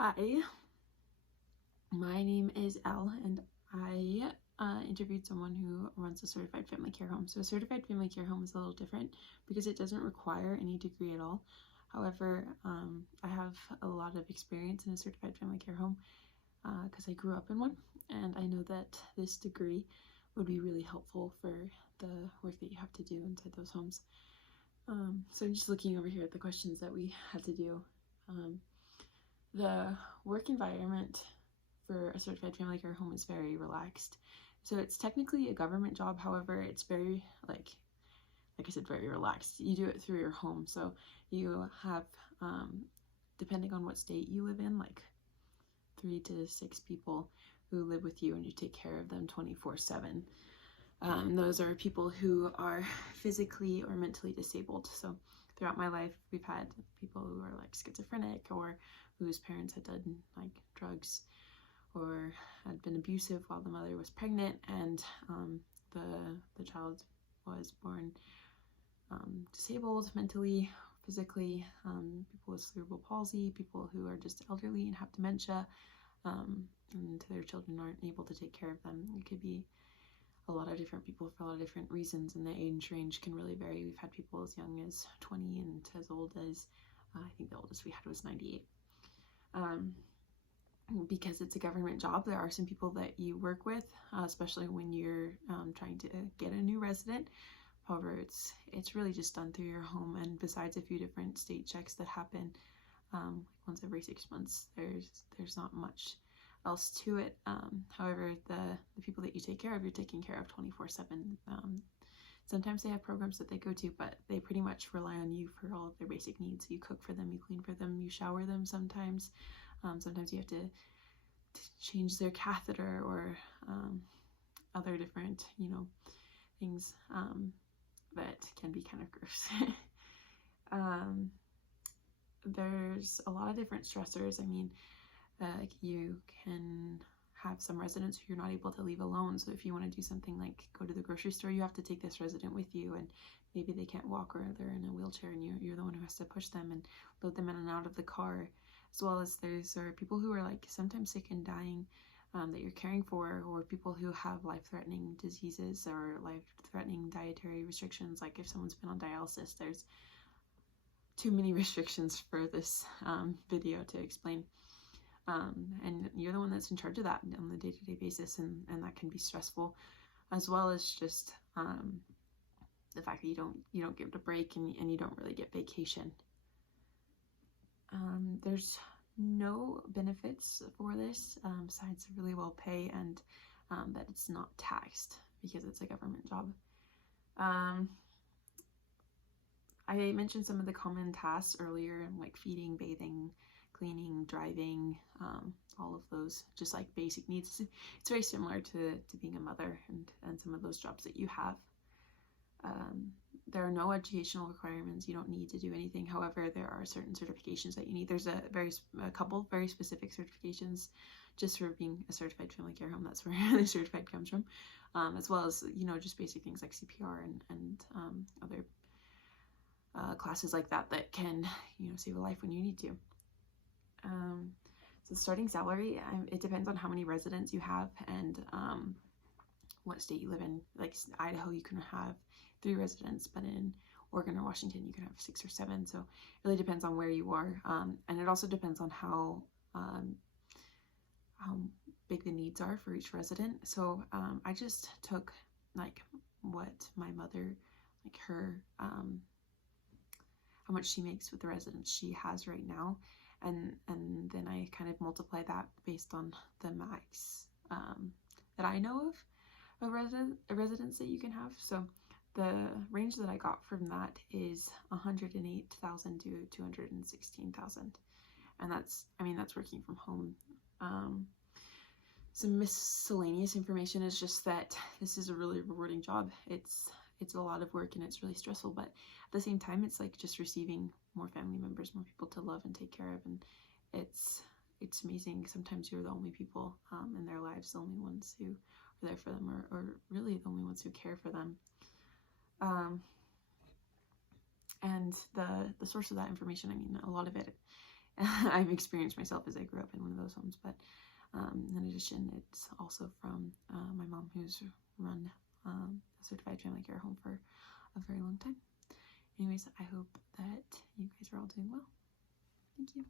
Hi, my name is Elle, and I interviewed someone who runs a certified family care home. So a certified family care home is a little different because it doesn't require any degree at all. However, I have a lot of experience in a certified family care home because I grew up in one, and I know that this degree would be really helpful for the work that you have to do inside those homes. So I'm just looking over here at the questions that we had to do. The work environment for a certified family care home is very relaxed. So it's technically a government job, however, it's very, like I said, very relaxed. You do it through your home. So you have, depending on what state you live in, like 3 to 6 people who live with you and you take care of them 24/7. Those are people who are physically or mentally disabled. So throughout my life, we've had people who are like schizophrenic or whose parents had done like drugs or had been abusive while the mother was pregnant, and the child was born disabled mentally, physically, people with cerebral palsy, people who are just elderly and have dementia, and their children aren't able to take care of them. It could be a lot of different people for a lot of different reasons, and the age range can really vary. We've had people as young as 20 and as old as, I think the oldest we had was 98. Because it's a government job, there are some people that you work with, especially when you're trying to get a new resident. However, it's really just done through your home, and besides a few different state checks that happen once every 6 months, there's not much else to it. However, the people that you take care of, you're taking care of 24/7. Sometimes they have programs that they go to, but they pretty much rely on you for all of their basic needs. You cook for them, you clean for them, you shower them sometimes. Sometimes you have to change their catheter or other different, things that can be kind of gross. There's a lot of different stressors. I mean, you can have some residents who you're not able to leave alone. So if you want to do something like go to the grocery store, you have to take this resident with you, and maybe they can't walk or they're in a wheelchair, and you're the one who has to push them and load them in and out of the car. As well as there are people who are like sometimes sick and dying that you're caring for, or people who have life-threatening diseases or life-threatening dietary restrictions. Like if someone's been on dialysis, there's too many restrictions for this video to explain. And you're the one that's in charge of that on the day-to-day basis, and that can be stressful, as well as just the fact that you don't get a break, and you don't really get vacation. There's no benefits for this besides really well pay and that it's not taxed because it's a government job. I mentioned some of the common tasks earlier, like feeding, bathing, cleaning, driving, all of those, just like basic needs. It's very similar to being a mother and some of those jobs that you have. There are no educational requirements. You don't need to do anything. However, there are certain certifications that you need. There's a couple very specific certifications just for being a certified family care home. That's where the certified comes from, as well as just basic things like CPR and other classes like that can save a life when you need to. So starting salary, it depends on how many residents you have and what state you live in. Like Idaho, you can have 3 residents, but in Oregon or Washington, you can have 6 or 7. So it really depends on where you are, and it also depends on how big the needs are for each resident. So I just took like what my mother, like her, how much she makes with the residents she has right now, and then I kind of multiply that based on the max that I know of a residence that you can have. So the range that I got from that is 108,000 to 216,000, and that's working from home. Some miscellaneous information is just that this is a really rewarding job. It's a lot of work and it's really stressful, but at the same time, it's like just receiving more family members, more people to love and take care of, and it's amazing. Sometimes you're the only people in their lives, the only ones who are there for them, or really the only ones who care for them. And the source of that information, I mean, a lot of it I've experienced myself as I grew up in one of those homes. But in addition, it's also from my mom, who's run a certified family care home for a very long time. Anyways, I hope that you guys are all doing well. Thank you.